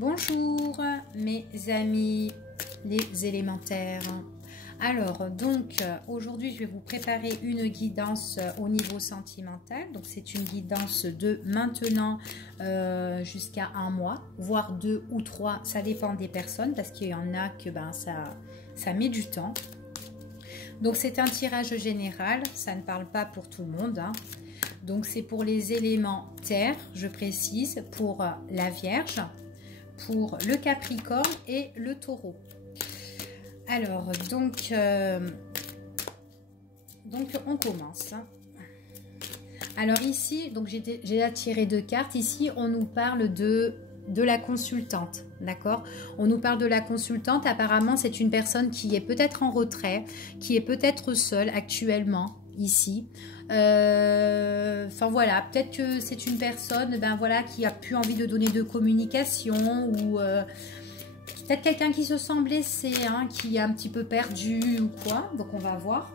Bonjour mes amis les élémentaires. Alors donc aujourd'hui je vais vous préparer une guidance au niveau sentimental. Donc c'est une guidance de maintenant jusqu'à un mois, voire 2 ou 3, ça dépend des personnes parce qu'il y en a que ça met du temps. Donc c'est un tirage général, ça ne parle pas pour tout le monde, hein. Donc c'est pour les éléments terre, je précise, pour la Vierge, pour le Capricorne et le Taureau. Alors donc on commence. Alors ici, donc j'ai déjà tiré 2 cartes. Ici on nous parle de la consultante, d'accord? On nous parle de la consultante. Apparemment c'est une personne qui est peut-être en retrait, qui est peut-être seule actuellement ici. Enfin voilà, peut-être que c'est une personne voilà, qui a plus envie de donner de communication ou peut-être quelqu'un qui se sent blessé, hein, qui est un petit peu perdu ou quoi. Donc on va voir.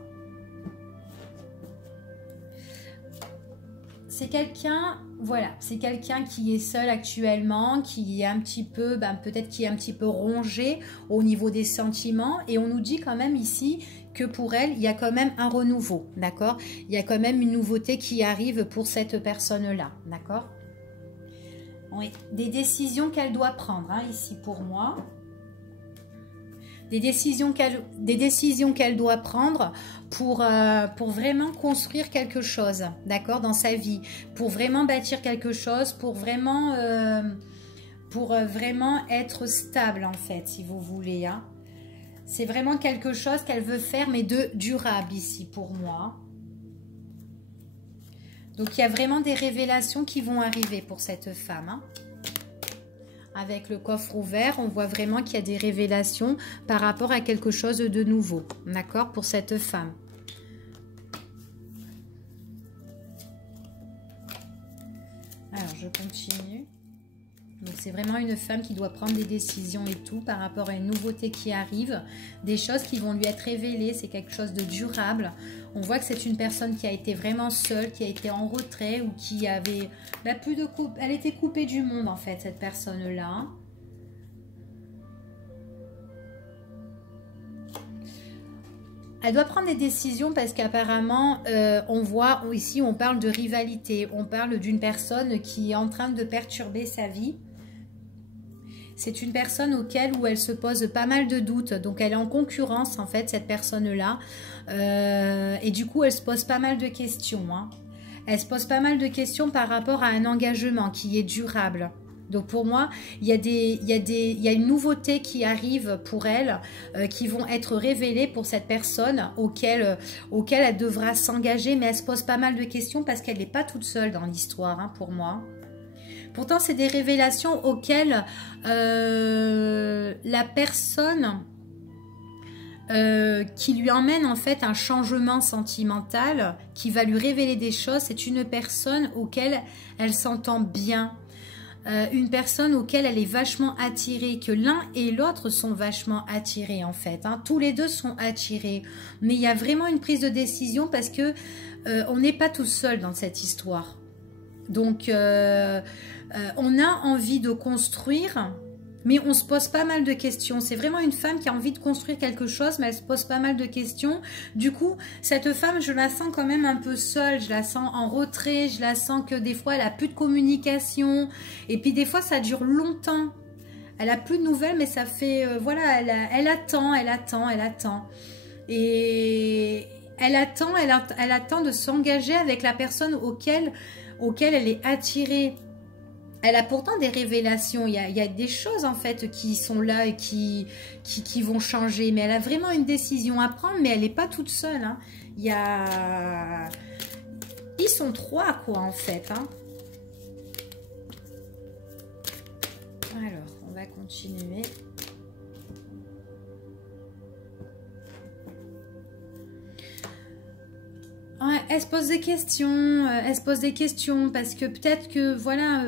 C'est quelqu'un, voilà, c'est quelqu'un qui est seul actuellement, qui est un petit peu, peut-être qui est un petit peu rongé au niveau des sentiments. Et on nous dit quand même ici que pour elle, il y a quand même un renouveau, d'accord? Il y a quand même une nouveauté qui arrive pour cette personne-là, d'accord? Oui, des décisions qu'elle doit prendre, hein, ici pour moi. Des décisions qu'elle doit prendre pour vraiment construire quelque chose, d'accord, dans sa vie, pour vraiment bâtir quelque chose, pour vraiment être stable en fait, si vous voulez, hein. C'est vraiment quelque chose qu'elle veut faire, mais de durable ici pour moi. Donc il y a vraiment des révélations qui vont arriver pour cette femme, hein. Avec le coffre ouvert, on voit vraiment qu'il y a des révélations par rapport à quelque chose de nouveau, d'accord, pour cette femme. Alors, je continue. Donc, c'est vraiment une femme qui doit prendre des décisions et tout par rapport à une nouveauté qui arrive, des choses qui vont lui être révélées, c'est quelque chose de durable. On voit que c'est une personne qui a été vraiment seule, qui a été en retrait ou qui avait plus de coupe. Elle était coupée du monde en fait, cette personne-là. Elle doit prendre des décisions parce qu'apparemment, on voit ici, on parle de rivalité. On parle d'une personne qui est en train de perturber sa vie. C'est une personne où elle se pose pas mal de doutes. Donc, elle est en concurrence, en fait, cette personne-là. Et du coup, elle se pose pas mal de questions, hein. Elle se pose pas mal de questions par rapport à un engagement qui est durable. Donc, pour moi, il y a une nouveauté qui arrive pour elle, qui vont être révélées pour cette personne auquel elle devra s'engager. Mais elle se pose pas mal de questions parce qu'elle n'est pas toute seule dans l'histoire, hein, pour moi. Pourtant, c'est des révélations auxquelles la personne qui lui emmène en fait un changement sentimental, qui va lui révéler des choses, c'est une personne auquel elle s'entend bien. Une personne auquel elle est vachement attirée, que l'un et l'autre sont vachement attirés en fait, hein. Tous les deux sont attirés. Mais il y a vraiment une prise de décision parce que on n'est pas tout seul dans cette histoire. Donc, on a envie de construire, mais on se pose pas mal de questions. C'est vraiment une femme qui a envie de construire quelque chose, mais elle se pose pas mal de questions. Du coup, cette femme, je la sens quand même un peu seule, je la sens en retrait, je la sens que des fois, elle a plus de communication. Et puis, des fois, ça dure longtemps. Elle a plus de nouvelles, mais ça fait... voilà, elle attend. Et elle attend de s'engager avec la personne auquel elle est attirée. Elle a pourtant des révélations, il y a des choses en fait qui sont là et qui vont changer, mais elle a vraiment une décision à prendre, mais elle n'est pas toute seule, hein. Ils sont 3 quoi en fait, hein. Alors, on va continuer. Ouais, elle se pose des questions, parce que peut-être que, voilà,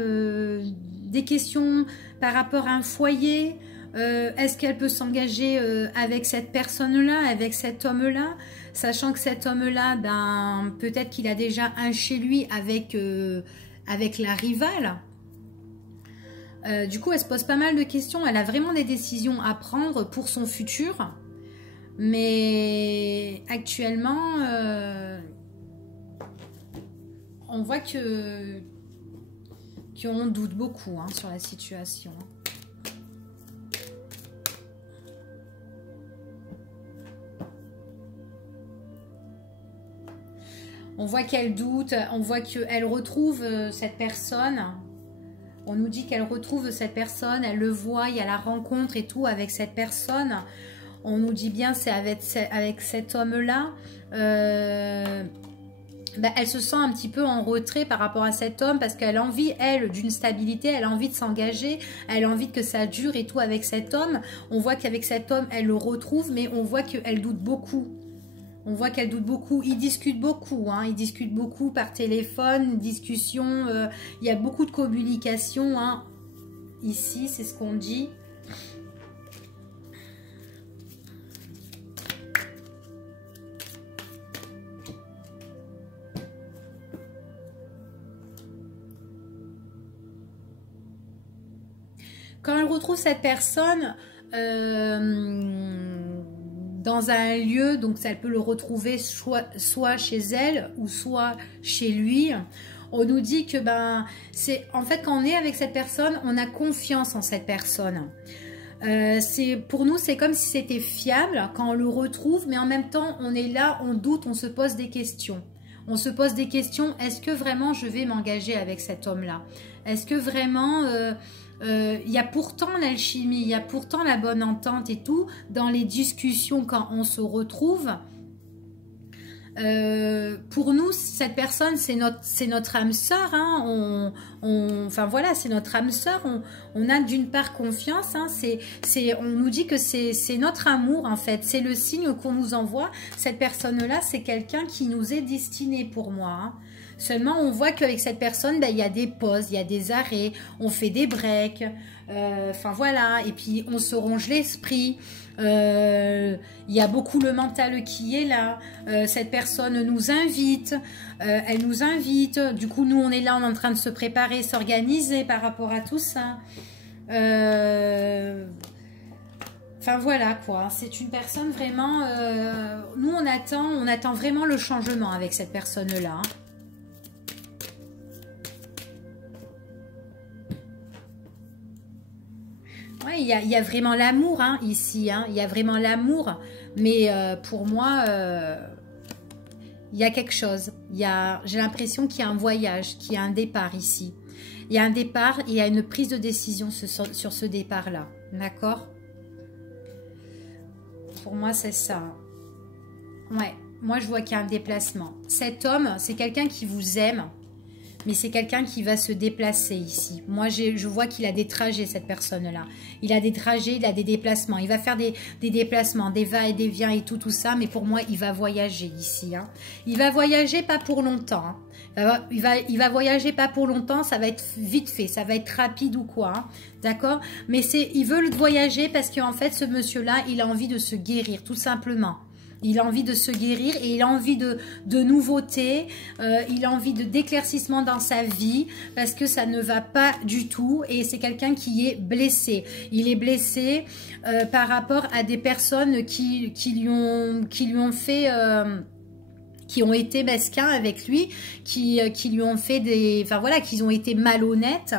des questions par rapport à un foyer, est-ce qu'elle peut s'engager avec cette personne-là, avec cet homme-là, sachant que cet homme-là, peut-être qu'il a déjà un chez lui avec la rivale. Du coup, elle se pose pas mal de questions. Elle a vraiment des décisions à prendre pour son futur. Mais actuellement, on voit qu'on doute beaucoup hein, sur la situation. On voit qu'elle doute, on voit qu'elle retrouve cette personne. On nous dit qu'elle retrouve cette personne, elle le voit, il y a la rencontre et tout avec cette personne. On nous dit bien c'est avec cet homme-là. Elle se sent un petit peu en retrait par rapport à cet homme parce qu'elle a envie, elle, d'une stabilité, elle a envie de s'engager, elle a envie que ça dure et tout avec cet homme. On voit qu'avec cet homme, elle le retrouve, mais on voit qu'elle doute beaucoup. On voit qu'elle doute beaucoup. Ils discutent beaucoup. Hein. Ils discutent beaucoup par téléphone, discussion. Il y a beaucoup de communication. Hein. Ici, c'est ce qu'on dit. Quand elle retrouve cette personne... dans un lieu, donc elle peut le retrouver soit chez elle ou soit chez lui. On nous dit que c'est en fait quand on est avec cette personne, on a confiance en cette personne. Pour nous, c'est comme si c'était fiable quand on le retrouve, mais en même temps, on est là, on doute, on se pose des questions. On se pose des questions, est-ce que vraiment je vais m'engager avec cet homme-là? Est-ce que vraiment... il y a pourtant l'alchimie, il y a pourtant la bonne entente et tout dans les discussions quand on se retrouve. Pour nous, cette personne, c'est notre âme sœur. Hein. Enfin voilà, c'est notre âme sœur. On a d'une part confiance. Hein. On nous dit que c'est notre amour en fait. C'est le signe qu'on nous envoie. Cette personne-là, c'est quelqu'un qui nous est destiné pour moi. Hein. Seulement, on voit qu'avec cette personne, il y a des pauses, il y a des arrêts, on fait des breaks, enfin voilà, et puis on se ronge l'esprit, il y a beaucoup le mental qui est là, cette personne nous invite, elle nous invite, du coup nous on est là, on est en train de se préparer, s'organiser par rapport à tout ça. Enfin voilà quoi, c'est une personne vraiment, nous on attend vraiment le changement avec cette personne-là. Ouais, il y a vraiment l'amour hein, ici, hein. Il y a vraiment l'amour, mais pour moi, il y a quelque chose. J'ai l'impression qu'il y a un voyage, qu'il y a un départ ici. Il y a un départ, il y a une prise de décision sur ce départ-là, d'accord? Pour moi, c'est ça. Ouais, moi je vois qu'il y a un déplacement. Cet homme, c'est quelqu'un qui vous aime. Mais c'est quelqu'un qui va se déplacer ici. Moi, je vois qu'il a des trajets, cette personne-là. Il a des trajets, il a des déplacements. Il va faire des déplacements, des va et des viens et tout ça. Mais pour moi, il va voyager ici. Hein. Il va voyager pas pour longtemps. Hein. Il va voyager pas pour longtemps. Ça va être vite fait. Ça va être rapide ou quoi. Hein. D'accord? Mais il veut voyager parce qu'en fait, ce monsieur-là, il a envie de se guérir, tout simplement. Il a envie de se guérir et il a envie de nouveautés, il a envie d'éclaircissement dans sa vie parce que ça ne va pas du tout et c'est quelqu'un qui est blessé. Il est blessé par rapport à des personnes qui lui ont fait... qui ont été mesquins avec lui, qui lui ont fait des... Enfin voilà, qui ont été malhonnêtes.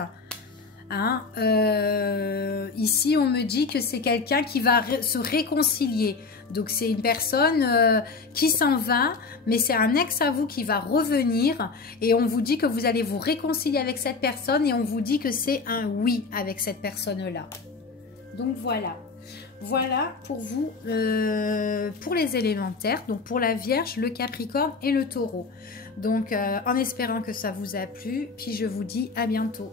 Hein, ici, on me dit que c'est quelqu'un qui va se réconcilier. Donc, c'est une personne qui s'en va, mais c'est un ex à vous qui va revenir. Et on vous dit que vous allez vous réconcilier avec cette personne et on vous dit que c'est un oui avec cette personne-là. Donc, voilà. Voilà pour vous, pour les élémentaires, donc pour la Vierge, le Capricorne et le Taureau. Donc, en espérant que ça vous a plu, puis je vous dis à bientôt.